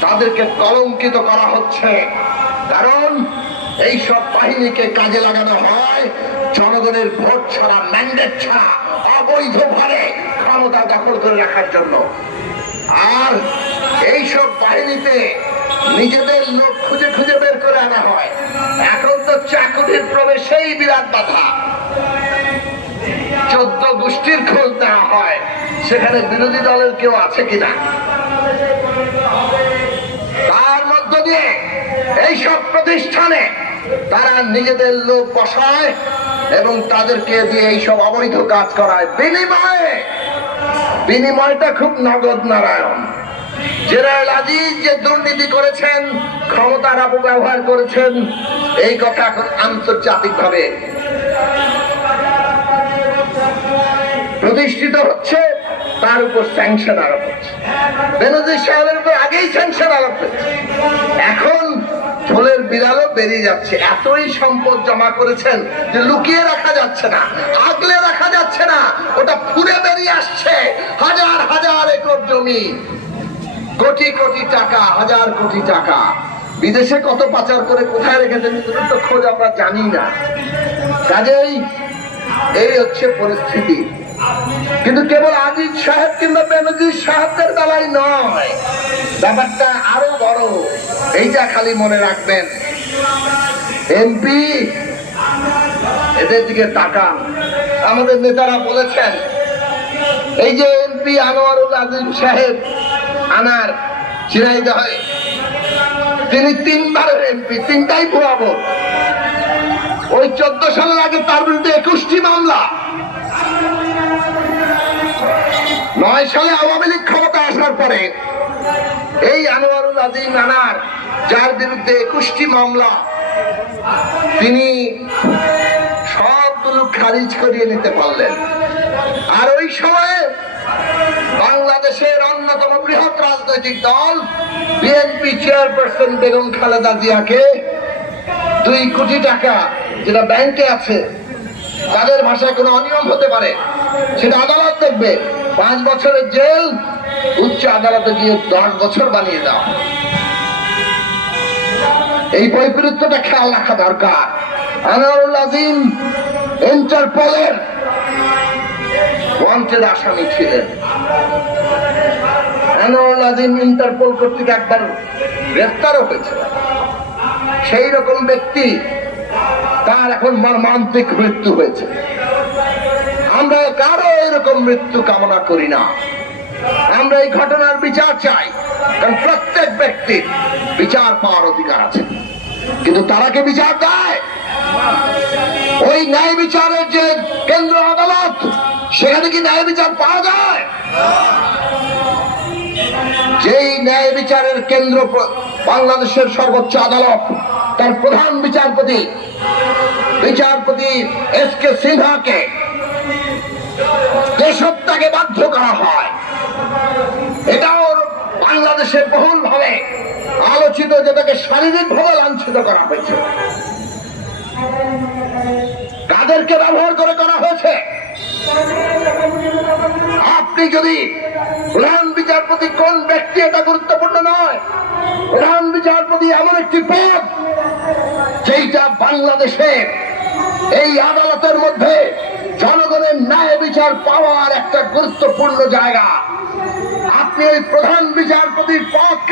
তাদেরকে কলঙ্কিত করা হচ্ছে। কারণ এই সব বাহিনীকে কাজে লাগানো হয়, জনগণের ভোট ছাড়া, ম্যান্ডেট ছাড়া অবৈধভাবে ক্ষমতা দখল করে রাখার জন্য। আর এই সব বাহিনীতে নিজেদের লোক খুঁজে খুঁজে বের করে আনা হয়। এখন তো চাকুরির প্রবেশেই বিরাট বাধা। চোদ্দ গোষ্ঠীর খোঁজ নেওয়া হয়। সেখানে বিরোধী দলের কেউ আছে কিনা? দিয়ে এইসব প্রতিষ্ঠানে তারা নিজেদের লোক বসায় এবং তাদেরকে দিয়ে এইসব অবৈধ কাজ করায়। বিনিময়ে, বিনিময়টা খুব নগদ নারায়ণ। আজিজ যে দুর্নীতি করেছেন, ক্ষমতার অপব্যবহার করেছেন, এই কথা এখন আন্তর্জাতিকভাবে প্রতিষ্ঠিত হচ্ছে, তার উপর স্যাংশন আরোপ হচ্ছে। স্যাংশন আরোপ হচ্ছে এখন ফুলের বিড়ালও বেরিয়ে যাচ্ছে। এতই সম্পদ জমা করেছেন যে লুকিয়ে রাখা যাচ্ছে না, আগলে রাখা যাচ্ছে না। ওটা ফুলে বেরিয়ে আসছে। হাজার হাজার একর জমি। কোটি কোটি টাকা, হাজার কোটি টাকা। বিদেশে কত পাচার করে কোথায় রেখেছেন খোঁজ আমরা জানি না। কাজেই এই হচ্ছে পরিস্থিতি। কিন্তু কেবল আজিজ সাহেব কিংবা বেনজির সাহেবদের বেলায় নয়। ব্যাপারটা আরও বড়। এইটা খালি মনে রাখবেন। এমপি এদের দিকে তাকান। আমাদের নেতারা বলেছেন, এই যে এমপি আনোয়ারুল আজিম সাহেব, আনার চিরাইতে হয় তিনি তিনবারের এমপি তিনটাই ভুয়া ভোট। ওই চোদ্দ সালের আগে তার বিরুদ্ধে একুশটি মামলা নয় সালে আওয়ামী লীগ ক্ষমতা আসার পরে এই আনোয়ারুল আজিম আনার, যার বিরুদ্ধে একুশটি মামলা, তিনি সবগুলো খারিজ করিয়ে নিতে পারলেন। আর ওই সময়ে বাংলাদেশের অন্যতম বৃহৎ রাজনৈতিক দল, বিএনপি চেয়ারপারসন বেগম খালেদা জিয়াকে দুই কোটি টাকা যেটা ব্যাংকে আছে, তাদের ভাষায় কোনো অনিয়ম হতে পারে, সেটা আদালত দেখবে। পাঁচ বছরের জেল, উচ্চ আদালতে গিয়ে দশ বছর বানিয়ে দাও। এই বৈপরীত্যটা খেয়াল রাখা দরকার। আনোয়ারুল আজিম ইন্টারপোলের ওয়ান্টেড আসামি ছিলেন। আনোয়ারুল আজিম ইন্টারপোল কর্তৃক একবার গ্রেফতারও হয়েছে। সেই রকম ব্যক্তি তার এখন মর্মান্তিক মৃত্যু হয়েছে। আমরা কারও এরকম মৃত্যু কামনা করি না। আমরা এই ঘটনার বিচার চাই, কারণ প্রত্যেক ব্যক্তির বিচার পাওয়ার অধিকার আছে। কিন্তু তারা কি বিচার দেয়? ওই ন্যায় বিচারের যে কেন্দ্র আদালত, সেখানে কি ন্যায় বিচার পাওয়া যায়? যেই ন্যায় বিচারের কেন্দ্র বাংলাদেশের সর্বোচ্চ আদালত, তার প্রধান বিচারপতি বিচারপতি এস কে সিনহাকে দেশত্যাগে বাধ্য করা হয়। এটাও বাংলাদেশে বহুল ভাবে আলোচিত যেটাকে শারীরিক ভাবে লাঞ্ছিত করা হয়েছে। কাদেরকে ব্যবহার করে করা হয়েছে? আপনি যদি প্রধান বিচারপতি কোন ব্যক্তি, এটা গুরুত্বপূর্ণ নয়। প্রধান বিচারপতি এমন একটি পদ, যেইটা বাংলাদেশের এই আদালতের মধ্যে জনগণের ন্যায় বিচার পাওয়ার একটা গুরুত্বপূর্ণ জায়গা। আপনি ওই প্রধান বিচারপতির পদ